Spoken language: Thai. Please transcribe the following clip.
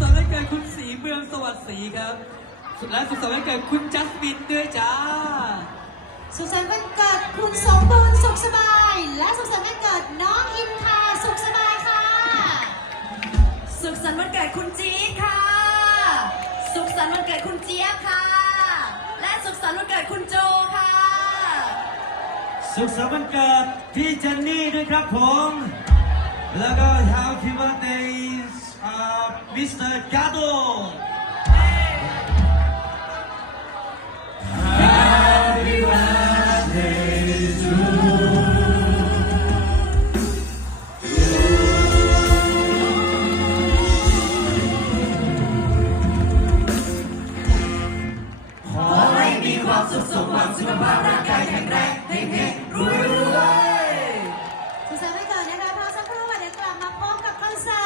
สดวันเกิดคุณสีเมืองสวัสดีครับ สุดและสุดสดวันเกิดคุณจัสมินด้วยจ้า สุขสันต์วันเกิดคุณสมบูรณ์สุขสบาย และสุขสันต์วันเกิดน้องอินทาสุขสบายค่ะ สุขสันต์วันเกิดคุณจีค่ะ สุขสันต์วันเกิดคุณเจี๊ยบค่ะ และสุขสันต์วันเกิดคุณโจค่ะ สุขสันต์วันเกิดพี่เจนนี่ด้วยครับผม แล้วก็ท้าวคิมเมิสเตอร์ขอให้มีความสุขสมหวังสุขภาพร่างกายแข็งแรงเฮงๆรวยๆ สุดสัปดาห์ก่อนนะคะพักสักครู่เดี๋ยวกลับมาพร้อมกับคอนเสิร์ต